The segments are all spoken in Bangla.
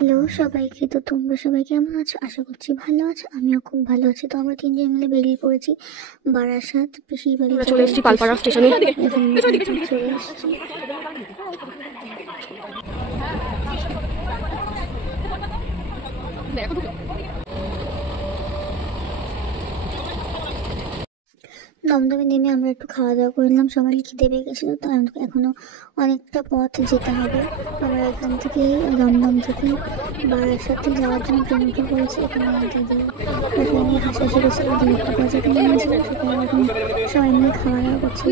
হ্যালো সবাইকে, তো তোমরা সবাই কেমন আছো? আশা করছি ভালো আছো, আমিও খুব ভালো আছি। তো আমরা তিনজন মিলে বেরিয়ে পড়েছি বারাসাত পিসির বাড়ি। চলে এসেছি পালপাড়া স্টেশনে। চলে এসেছি। দমদমে নেমে আমরা একটু খাওয়া দাওয়া করে নিলাম। সবাই খিদে পেয়ে গেছিলো, তো এখনো অনেকটা পথ যেতে হবে। আমরা এখান থেকে দমদম থেকে বারাসাতে যাওয়ার জন্য ট্রেনটা করেছি। এখানে দিদি ট্রেনে হাসাহাসি করছিল, দিদিটা বাজারে নিয়েছিল, সেখানে এখন সবাই মিলে খাওয়া দাওয়া করছিল।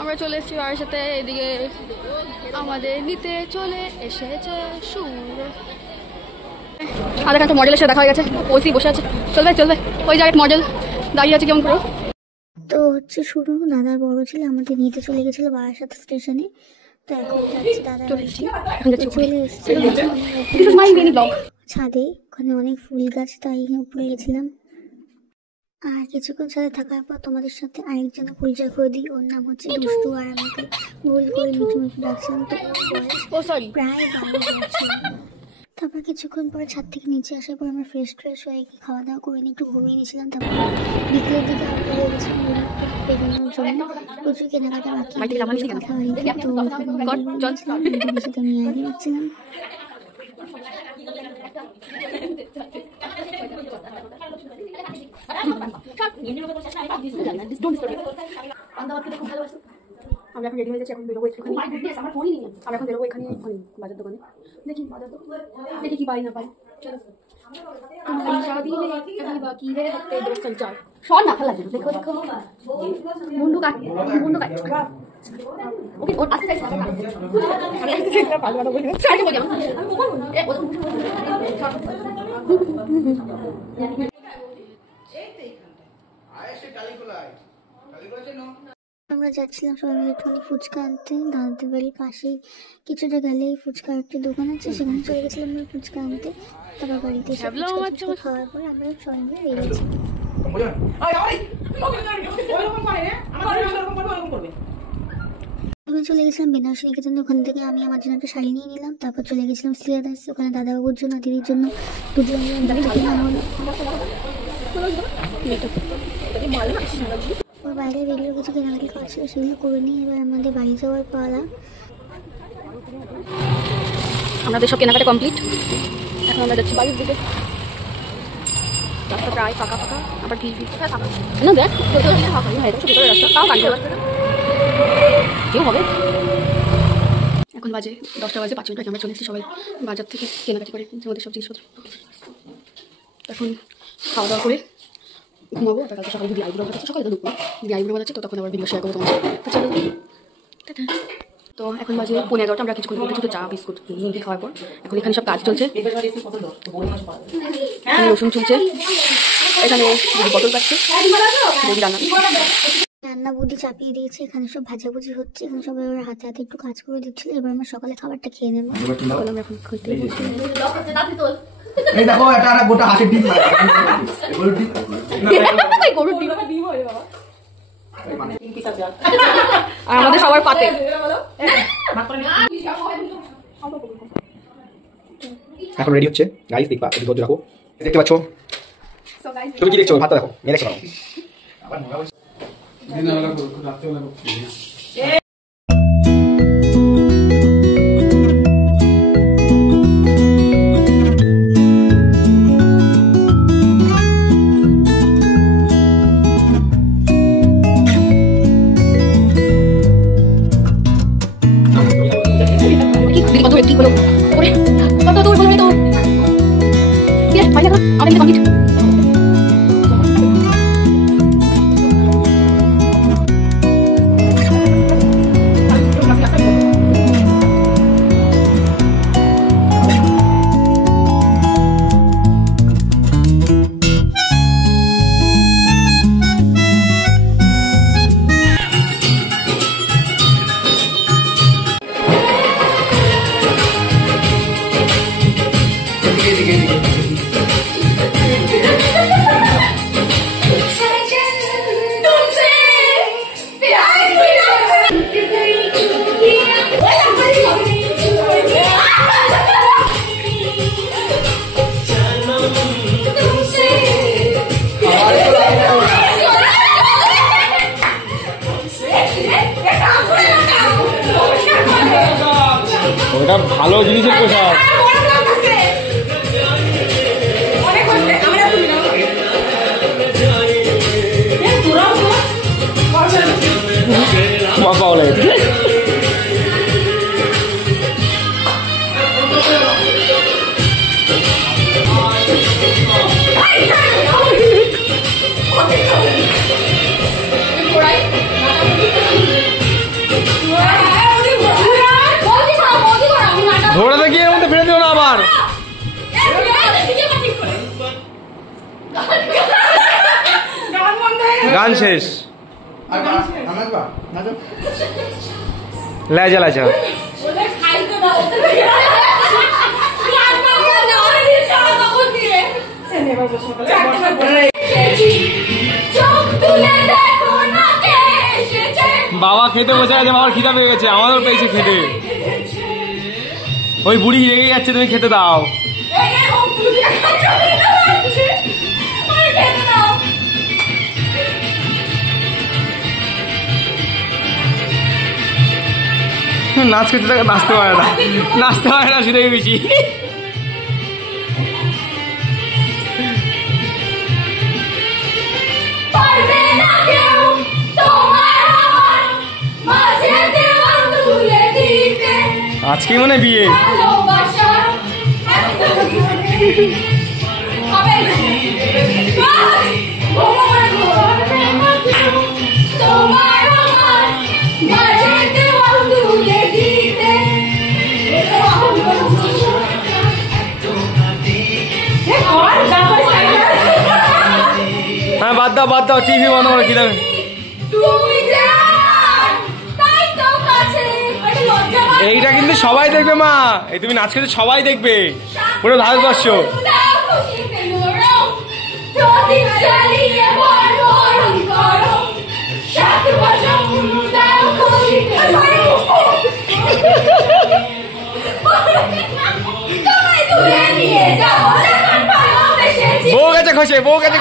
আমরা চলে এসেছি বারাসাতে। এদিকে আমাদের নিতে চলে এসেছে সুর। আধা ঘন্টা মডেলের সাথে দেখা হয়ে গেছে, ওসি বসে আছে। চলবে চলবে, ওই জায়গায় মডেল দাঁড়িয়ে আছে কেমন করে। তো হচ্ছে শুরু দাদার বড় ছেলে আমাদের নিতে চলে গেছিলো বারাসাত স্টেশনে। তো এখন যাচ্ছি, দাদা চলে এসেছে ছাদে। ওখানে অনেক ফুল গাছ, তাই উপরে গেছিলাম। আর কিছুক্ষণ সাথে থাকার পর তোমাদের সাথে আরেকজনের পরিচয় করে দিই। ওর নাম হচ্ছে দুষ্টু, আর আমাকে ভুল করে মিঠু মিঠু ডাকছিলাম। তো প্রায় 12 বছর। তারপর কিছুক্ষণ পরে ছাদ থেকে নিচে আসার পর আমরা ফ্রেশ হয়ে খাওয়া দাওয়া করে নিয়ে একটু ঘুমিয়ে নিয়েছিলাম। তারপর বিকেলের দিকে আমরা গেছিলাম বেরোনোর জন্য। প্রচুর কেনাকাটা বাকি, কথা হয়নি। তো নিয়ে আগে যাচ্ছিলাম। আমরা এখন রেডি হয়ে যাচ্ছি, এখন বেরোবো একটুখানি। আমরা এখন বেরোবো এখানে বাজার দোকানে। দেখি কি পাই না পাই। চলো আমরা যাচ্ছিলাম সবাই মিলে একটুখানি ফুচকা আনতে। দাদাদের বাড়ির পাশেই কিছুটা গেলেই ফুচকার একটা দোকান আছে, সেখানে চলে গেছিলাম আমরা ফুচকা আনতে। তারপর বাড়িতে এসে খাওয়ার পরে আমরা সবাই মিলে বেরিয়েছি। আমি চলে গেছিলাম বেনারসি নিকেতন। ওখান থেকে আমি আমার জন্য একটা শাড়ি নিয়ে নিলাম। তারপর চলে গেছিলাম সিলেদাস, ওখানে দাদাবাবুর জন্য দিদির জন্য দুটো ওর বাইরে বেরিয়ে কিছু কেনাকাটি করছিল, সেগুলো করে নিয়ে এবার আমাদের বাড়ি যাওয়ার পালা। আমাদের সব কেনাকাটা কমপ্লিট। এখন আমরা যাচ্ছি বাড়ির দিকে। রাস্তা প্রায় ফাঁকা ফাঁকা, আবার ভিড় না দেখ ভিতরে রাস্তা তাও কেউ হবে। এখন বাজে 10টা বাজে 5 মিনিট। আমরা চলে এসেছি সবাই বাজার থেকে কেনাকাটি করে আমাদের সব জিনিসপত্র। এখন খাওয়া দাওয়া করে ঘুমাবো। আবার কালকে সকালে যদি আইবুড়ো বাজাচ্ছে, সকালে তো দুপুরে যদি আইবুড়ো বাজাচ্ছে, তো তখন আবার ভিডিও শেয়ার করবো তোমার সাথে। তো চলো টাটা। তো এখন বাজে 11:30। আমরা কিছুক্ষণ পরে চা বিস্কুট মুরগি খাওয়ার পর এখন এখানে সব কাজ চলছে। রসুন চলছে, এখানে পটল পাচ্ছে, রান্না বুদ্ধি চাপিয়ে দিয়েছে। এখানে সব ভাজাভুজি হচ্ছে, এখানে সবাই ওরা হাতে হাতে একটু কাজ করে দিচ্ছিল। এবার আমরা সকালে খাবারটা খেয়ে নেবো। আমরা এখন খেতে বসে। এই দেখো এটা আর গোটা হাঁসের ডিম মানে গরুর ডিম গরুর ডিম হয় বাবা। আর আমাদের সবার পাতে এখন রেডি হচ্ছে গাইস। দেখবা একটু ধৈর্য রাখো। দেখতে পাচ্ছো তুমি কি দেখছো? ভাতটা দেখো, মেয়ে দেখছো ভালো জিনিসের পোশাক। পাওয়া লাগে ধরে দেখি এর মধ্যে ফেলে দিও না আবার। গান শেষ। লাজা লাজা বাবা খেতে বসে আছে, বাবার খিদা পেয়ে গেছে, আমারও পেয়েছে খেতে। ওই বুড়ি রেগে যাচ্ছে, তুমি খেতে দাও। নাচ করতে থাকে, নাচতে পারে না, নাচতে পারে না, শুধু বেশি। আজকে মানে বিয়ে। হ্যাঁ বাদ দাও বাদ দাও, টিভি বন্ধ করে কি দেবে। এইটা কিন্তু সবাই দেখবে মা, এই তুমি নাচ করতে সবাই দেখবে, পুরো ভারতবর্ষ। বউ গেছে খসে, বউ গেছে।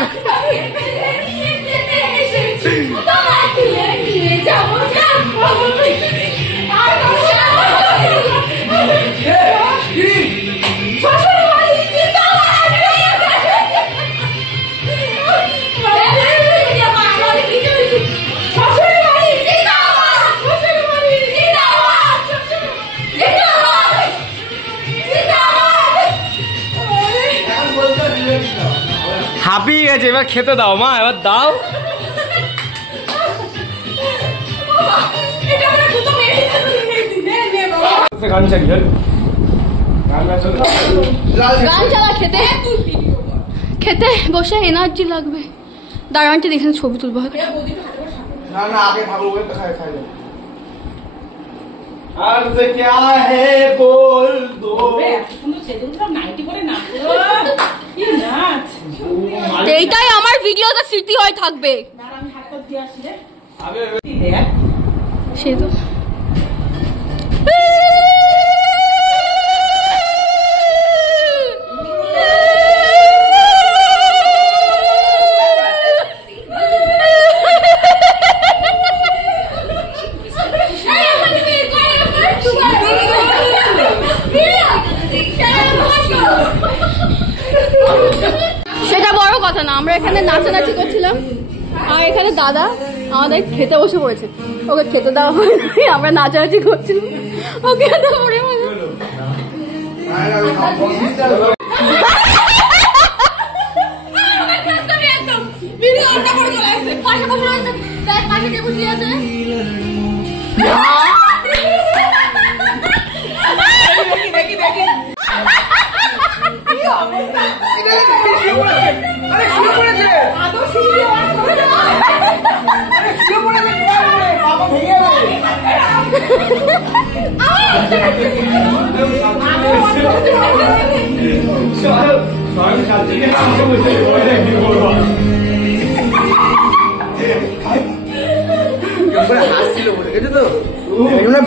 হাঁপিয়ে গেছে, এবার খেতে দাও মা, এবার দাও। গান চালা, খেতে খেতে বসে এনার্জি লাগবে। দাঁড়ানটি দেখেন ছবি তুলবো। এইটাই আমার ভিডিওতে স্মৃতি হয়ে থাকবে। সে তো সেটা বড় কথা না, আমরা এখানে নাচানাচি করছিলাম আর এখানে দাদা আমাদের খেতে বসে পড়েছে। ওকে খেতে দেওয়া হয়, আমরা নাচানাচি করছিলাম, ওকে খেতে পড়ে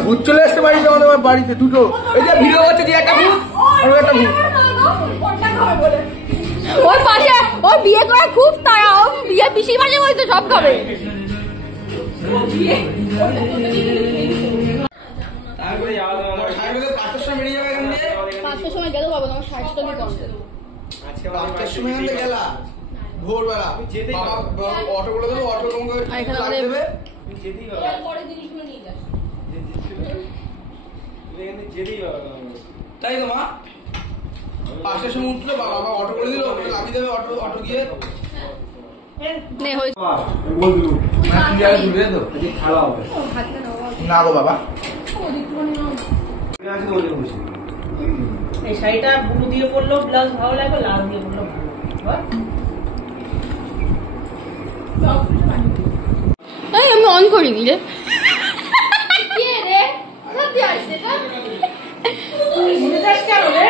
ভূত চলে আসতে বাড়িতে, আমাদের বাড়িতে দুটো। এই যে ভিডিও করছে, যে একটা ভূত আর একটা ভূত। ওর পাশে ওর বিয়ে করে খুব তারা, ও বিয়ে পিসি মাঝে বলছে সব খাবে। তারপরে 5টার সময় বেরিয়ে যাবে এখান গেলেও পাবো না, আমার সাইজটা নিয়ে কম। পাঁচটার সময় আনতে গেলা ভোরবেলা বাবা অটো বলে দেবো, অটো তোমাকে আর এখানে লাগিয়ে দেবে। তাই তো মা, পাঁচটার সময় উঠলো বাবা অটো করে দিল, লাগিয়ে দেবে, অটো গিয়ে নে হয়েছে। না গো বাবা, এই শাড়িটা ব্লু দিয়ে পরলেও ব্লাউজ ভালো লাগবে, লাল দিয়ে পরলেও ভালো লাগবে। এই আমি অন করিনি রে। মনে যাস কেন রে?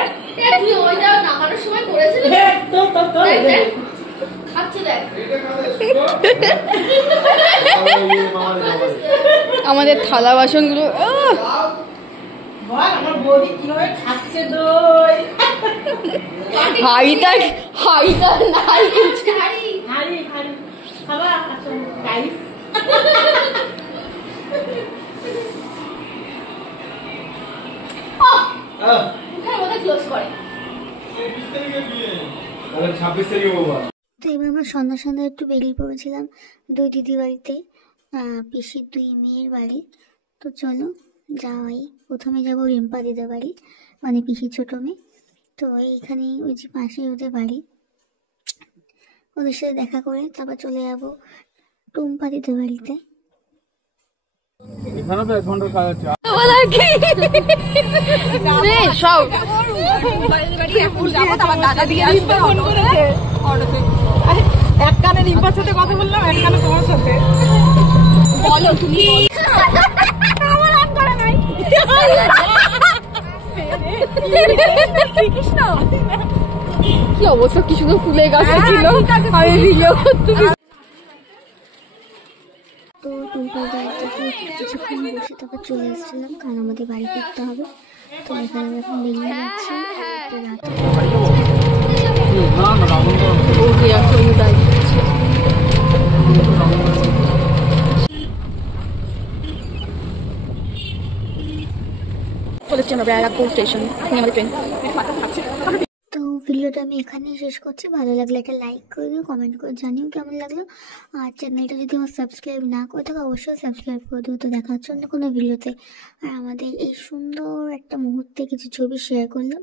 আমাদের থালা বাসন গুলো বল আমার বৌদি কিভাবে খাচ্ছে দই। হাড়িটা নাই হাড়ি হাড়ি খাবা আচ্ছা গাইস। তো এবার আমরা সন্ধ্যা সন্ধ্যা একটু বেরিয়ে পড়েছিলাম দুই দিদি বাড়িতে, পিসির দুই মেয়ের বাড়ি। তো চলো যাওয়াই, প্রথমে যাবো রিম্পা দিদের বাড়ি, মানে পিসির ছোটো মেয়ে। তো এইখানে ওই যে পাশেই ওদের বাড়ি, ওদের সাথে দেখা করে তারপর চলে যাবো টুম্পা দিদের বাড়িতে। সব এক কানে রিম্পার সাথে কথা বললাম, এক কানে তোমার সাথে। বলো তুমি। কি অবস্থা, কি সুন্দর ফুলের গাছ ছিল, আমি ভিডিও করতে। তো টুম্পার বাড়িতে কিছুক্ষণ বসে তারপর চলে এসেছিলাম, কারণ আমাদের বাড়ি ফিরতে হবে। তো এখানে আমি এখন বেরিয়ে যাচ্ছি, একটু রাত চলেছি আমরা ব্যারাকপুর স্টেশন, এখন আমাদের ট্রেন। তো ভিডিওটা আমি এখানেই শেষ করছি। ভালো লাগলে একটা লাইক করে দিও, কমেন্ট করে জানিও কেমন লাগলো। আর চ্যানেলটা যদি আমার সাবস্ক্রাইব না করে থাকো অবশ্যই সাবস্ক্রাইব করে দিও। তো দেখা হচ্ছে অন্য কোনো ভিডিওতে। আর আমাদের এই সুন্দর একটা মুহূর্তে কিছু ছবি শেয়ার করলাম,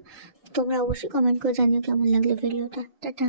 তোমরা অবশ্যই কমেন্ট করে জানিও কেমন লাগলো ভিডিওটা। টাটা।